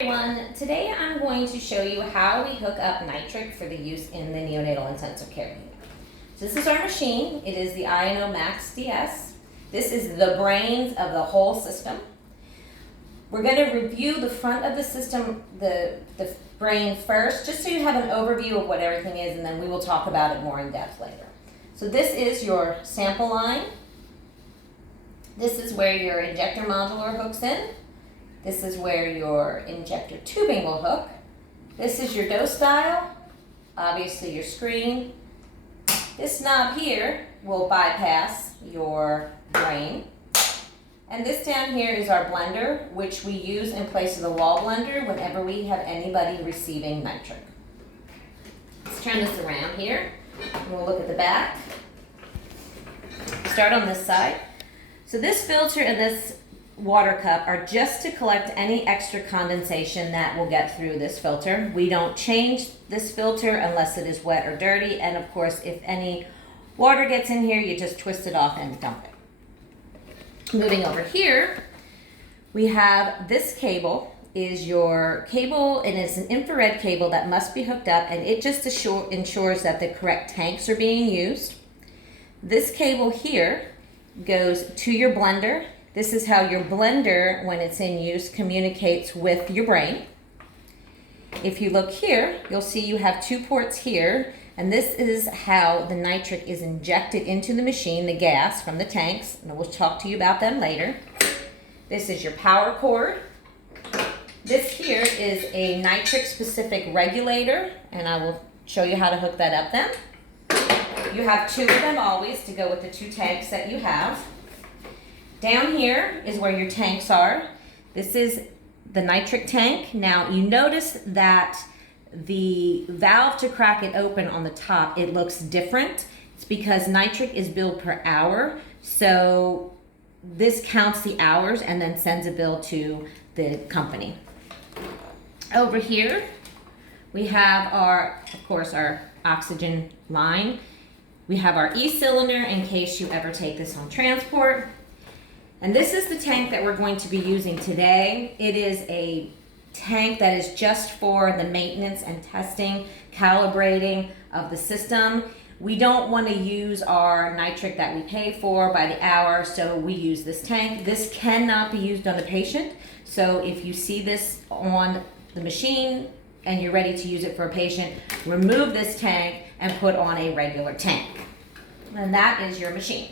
Everyone, today I'm going to show you how we hook up nitric for the use in the neonatal intensive care unit. So this is our machine. It is the iNO Max DS. This is the brains of the whole system. We're going to review the front of the system, the brain first, just so you have an overview of what everything is, and then we will talk about it more in depth later. So this is your sample line. This is where your injector modular hooks in. This is where your injector tubing will hook. This is your dose dial, obviously your screen. This knob here will bypass your brain. And this down here is our blender, which we use in place of the wall blender whenever we have anybody receiving nitric. Let's turn this around here. We'll look at the back. Start on this side. So this filter and this water cup are just to collect any extra condensation that will get through this filter. We don't change this filter unless it is wet or dirty, and of course if any water gets in here, you just twist it off and dump it. Moving over here, we have this cable is your cable, and it's an infrared cable that must be hooked up, and it just ensures that the correct tanks are being used. This cable here goes to your blender. This is how your blender, when it's in use, communicates with your brain. If you look here, you'll see you have two ports here, and this is how the nitric is injected into the machine, the gas from the tanks, and we'll talk to you about them later. This is your power cord. This here is a nitric specific regulator, and I will show you how to hook that up then. You have two of them always to go with the two tanks that you have. Down here is where your tanks are. This is the nitric tank. Now you notice that the valve to crack it open on the top, it looks different. It's because nitric is billed per hour. So this counts the hours and then sends a bill to the company. Over here, we have of course, our oxygen line. We have our e-cylinder in case you ever take this on transport. And this is the tank that we're going to be using today. It is a tank that is just for the maintenance and testing, calibrating of the system. We don't want to use our nitric that we pay for by the hour, so we use this tank. This cannot be used on the patient. So if you see this on the machine and you're ready to use it for a patient, remove this tank and put on a regular tank. And that is your machine.